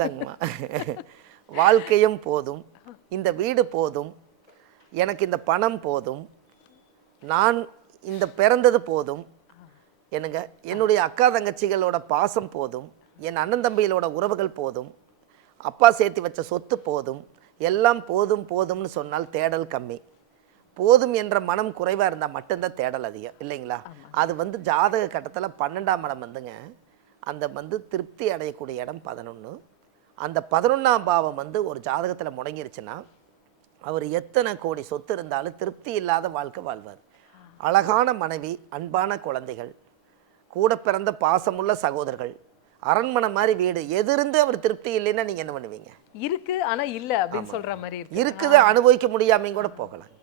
அதுதாங்கம்மா. வாழ்க்கையும் போதும், இந்த வீடு போதும், எனக்கு இந்த பணம் போதும், நான் இந்த பிறந்தது போதும், என்னங்க என்னுடைய அக்கா தங்கச்சிகளோட பாசம் போதும், என் அண்ணன் தம்பிகளோட உறவுகள் போதும், அப்பா சேர்த்து வச்ச சொத்து போதும், எல்லாம் போதும் போதும்னு சொன்னால் தேடல் கம்மி. போதும் என்ற மனம் குறைவாக இருந்தால் மட்டும்தான் தேடல் அதிகம் இல்லைங்களா? அது வந்து ஜாதக கட்டத்தில் 12ஆம் இடம் வந்துங்க, அந்த வந்து திருப்தி அடையக்கூடிய இடம் 11. அந்த 11ஆம் பாவம் வந்து ஒரு ஜாதகத்தில் முடங்கிருச்சுன்னா அவர் எத்தனை கோடி சொத்து இருந்தாலும் திருப்தி இல்லாத வாழ்க்கை வாழ்வார். அழகான மனைவி, அன்பான குழந்தைகள், கூட பிறந்த பாசமுள்ள சகோதரர்கள், அரண்மனை மாதிரி வீடு, எதிர்ந்து அவர் திருப்தி இல்லைன்னா நீங்கள் என்ன பண்ணுவீங்க? இருக்கு ஆனா இல்லை அப்படின்னு சொல்ற மாதிரி இருக்குது, அனுபவிக்க முடியாமையும் கூட போகலாம்.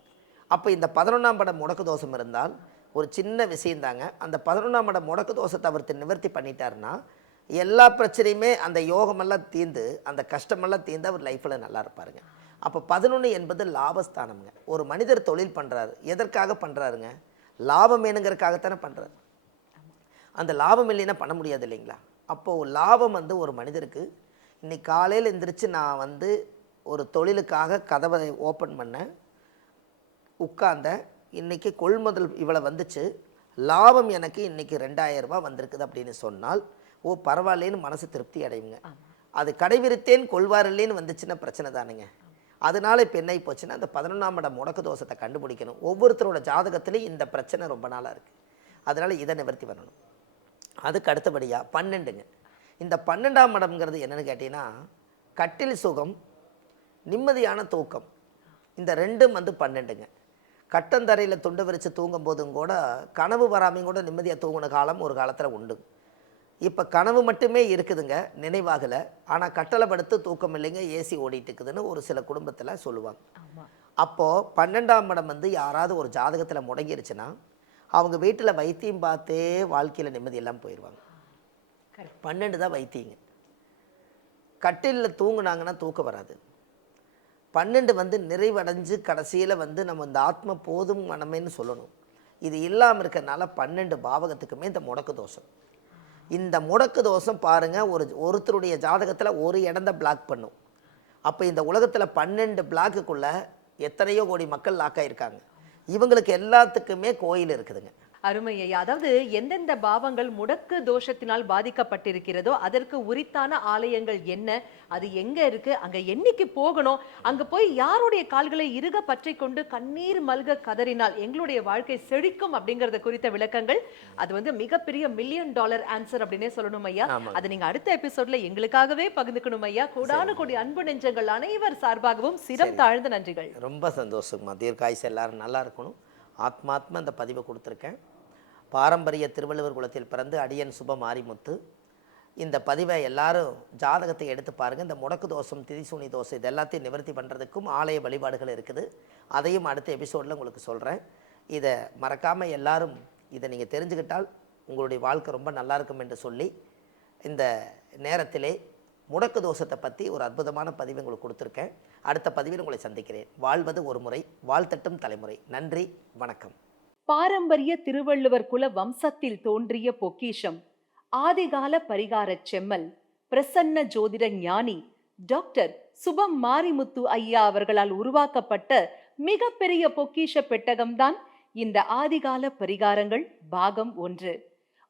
அப்போ இந்த 11ஆம் இடம் முடக்கு தோஷம் இருந்தால் ஒரு சின்ன விஷயந்தாங்க, அந்த 11ஆம் இடம் முடக்கு தோஷத்தை அவர் நிவர்த்தி பண்ணிட்டாருன்னா எல்லா பிரச்சனையுமே அந்த யோகமெல்லாம் தீர்ந்து, அந்த கஷ்டமெல்லாம் தீர்ந்து அவர் லைஃப்பில் நல்லா இருப்பாருங்க. அப்போ 11 என்பது லாபஸ்தானம்ங்க. ஒரு மனிதர் தொழில் பண்ணுறாரு, எதற்காக பண்ணுறாருங்க? லாபம் வேணுங்கிறதுக்காகத்தானே பண்ணுறாரு. அந்த லாபம் இல்லைன்னா பண்ண முடியாது இல்லைங்களா? அப்போது லாபம் வந்து ஒரு மனிதருக்கு, இன்னைக்கு காலையில் எந்திரிச்சு நான் வந்து ஒரு தொழிலுக்காக கதவை ஓப்பன் பண்ணேன், உட்கார்ந்தேன், இன்றைக்கி கொள்முதல் இவ்வளோ வந்துச்சு, லாபம் எனக்கு இன்றைக்கி 2000 ரூபாய் வந்திருக்குது அப்படின்னு சொன்னால், ஓ பரவாயில்லேன்னு மனசு திருப்தி அடையுங்க. அது கடைவிரித்தேன் கொள்வார் இல்லைன்னு வந்துச்சுன்னா பிரச்சனை தானுங்க. அதனால் இப்போ என்ன போச்சுன்னா, அந்த 11ஆம் இடம் முடக்கு தோஷத்தை கண்டுபிடிக்கணும். ஒவ்வொருத்தரோட ஜாதகத்துலேயும் இந்த பிரச்சனை ரொம்ப நாளாக இருக்குது. அதனால் இதை நிவர்த்தி பண்ணணும். அதுக்கு அடுத்தபடியாக 12ங்க. இந்த 12ஆம் இடம்ங்கிறது என்னென்னு கேட்டிங்கன்னா, கட்டில் சுகம், நிம்மதியான தூக்கம், இந்த ரெண்டும் வந்து 12ங்க. கட்டந்தரையில் துண்டு விரித்து தூங்கும் போதும் கூட கனவு வராமையும் கூட நிம்மதியாக தூங்கின காலம் ஒரு காலத்தில் உண்டு. இப்போ கனவு மட்டுமே இருக்குதுங்க, நினைவாகலை. ஆனால் கட்டளை படுத்து தூக்கம் இல்லைங்க, ஏசி ஓடிட்டு இருக்குதுன்னு ஒரு சில குடும்பத்தில் சொல்லுவாங்க. அப்போது 12ஆம் இடம் வந்து யாராவது ஒரு ஜாதகத்தில் முடங்கிருச்சுன்னா அவங்க வீட்டில் வைத்தியம் பார்த்தே வாழ்க்கையில் நிம்மதி எல்லாம் போயிடுவாங்க. 12 தான் வைத்தியங்க. கட்டிலில் தூங்குனாங்கன்னா தூக்கம் வராது. 12 வந்து நிறைவடைஞ்சு கடைசியில் வந்து நம்ம இந்த ஆத்ம போதும் மனமேன்னு சொல்லணும். இது இல்லாமல் இருக்கிறதுனால 12 பாவகத்துக்குமே இந்த முடக்கு தோஷம். இந்த முடக்கு தோஷம் பாருங்கள், ஒருத்தருடைய ஜாதகத்தில் ஒரு இடம் தான் பிளாக் பண்ணும். அப்போ இந்த உலகத்தில் 12 பிளாக்குக்குள்ளே எத்தனையோ கோடி மக்கள் லாக்காயிருக்காங்க. இவங்களுக்கு எல்லாத்துக்குமே கோயில் இருக்குதுங்க. அருமை ஐயா. அதாவது எந்தெந்த பாவங்கள் முடக்கு தோஷத்தினால் பாதிக்கப்பட்டிருக்கிறதோ அதற்கு உரித்தான ஆலயங்கள் என்ன, அது எங்க இருக்கு, அங்க என்னைக்கு போகணும், அங்க போய் யாருடைய கால்களை இறுக பற்றி கொண்டு கண்ணீர் மல்க கதறினால் எங்களுடைய வாழ்க்கை செழிக்கும் அப்படிங்கறத குறித்த விளக்கங்கள். அது வந்து மிகப்பெரிய $1 மில்லியன் ஆன்சர் அப்படின்னே சொல்லணும் ஐயா. அதை நீங்க அடுத்த எபிசோட்ல எங்களுக்காகவே பகிர்ந்துக்கணும் ஐயா. கோடான கோடி அன்பு நெஞ்சங்கள் அனைவர் சார்பாகவும் சிரம் தாழ்ந்த நன்றிகள். ரொம்ப சந்தோஷமா. தீர்க்காயுசு எல்லாரும் நல்லா இருக்கணும். ஆத்மாத்மா அந்த பதிவை கொடுத்துருக்கேன். பாரம்பரிய திருவள்ளுவர் குலத்தில் பிறந்து அடியன் சுப மாரிமுத்து. இந்த பதிவை எல்லாரும் ஜாதகத்தை எடுத்து பாருங்கள். இந்த முடக்கு தோஷம், திரிசூனி தோஷம், இது எல்லாத்தையும் நிவர்த்தி பண்ணுறதுக்கும் ஆலய வழிபாடுகள் இருக்குது. அதையும் அடுத்த எபிசோடில் உங்களுக்கு சொல்கிறேன். இதை மறக்காமல் எல்லாரும் இதை நீங்கள் தெரிஞ்சுக்கிட்டால் உங்களுடைய வாழ்க்கை ரொம்ப நல்லாயிருக்கும் என்று சொல்லி, இந்த நேரத்திலே முடக்கு தோஷத்தை பற்றி ஒரு அற்புதமான பதிவை உங்களுக்கு கொடுத்துருக்கேன். அடுத்த பதிவில் உங்களை சந்திக்கிறேன். வாழ்வது ஒரு முறை, வாழ்த்தட்டும் தலைமுறை. நன்றி, வணக்கம். பாரம்பரிய திருவள்ளுவர் குல வம்சத்தில் தோன்றிய பொக்கிஷம், ஆதிகால பரிகார செம்மல், பிரசன்ன ஜோதிட ஞானி டாக்டர் சுபம் மாரிமுத்து ஐயா அவர்களால் உருவாக்கப்பட்ட மிகப்பெரிய பொக்கிஷ பெட்டகம்தான் இந்த ஆதிகால பரிகாரங்கள் பாகம் 1.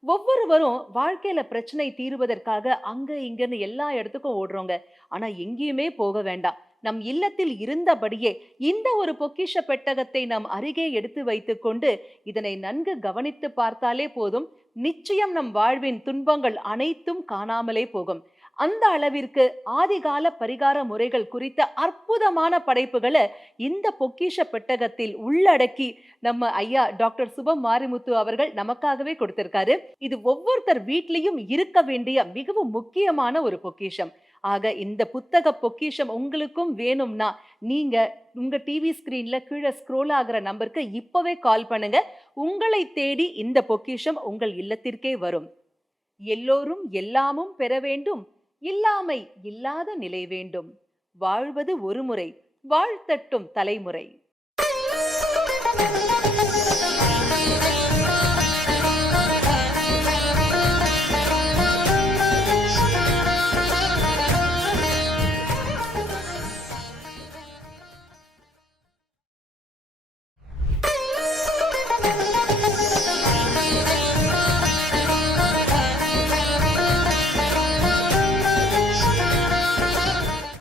ஒவ்வொருவரும் வாழ்க்கையில பிரச்சனை தீர்வதற்காக அங்க இங்கன்னு எல்லா இடத்துக்கும் ஓடுறோங்க. ஆனா எங்கேயுமே போக வேண்டாம். நம் இல்லத்தில் இருந்தபடியே இந்த ஒரு பொக்கிஷ பெட்டகத்தை நம் அருகே எடுத்து வைத்துக் கொண்டு இதனை நன்கு கவனித்து பார்த்தாலே போதும், நிச்சயம் நம் வாழ்வின் துன்பங்கள் அனைத்தும் காணாமலே போகும். அந்த அளவிற்கு ஆதிகால பரிகார முறைகள் குறித்த அற்புதமான படைப்புகளை இந்த பொக்கிஷ பெட்டகத்தில் உள்ளடக்கி நம்ம ஐயா டாக்டர் சுபம் மாரிமுத்து அவர்கள் நமக்காகவே கொடுத்திருக்காரு. இது ஒவ்வொருத்தர் வீட்லயும் இருக்க வேண்டிய மிகவும் முக்கியமான ஒரு பொக்கிஷம். ஆக இந்த புத்தக பொக்கிஷம் உங்களுக்கும் வேணும்னா நீங்க உங்க டிவி ஸ்கிரீன்ல கீழே ஸ்க்ரோல் ஆகிற நம்பருக்கு இப்பவே கால் பண்ணுங்க. உங்களை தேடி இந்த பொக்கிஷம் உங்கள் இல்லத்திற்கே வரும். எல்லோரும் எல்லாமும் பெற வேண்டும், இல்லாமை இல்லாத நிலை வேண்டும். வாழ்வது ஒரு முறை, வாழ்த்தட்டும் தலைமுறை.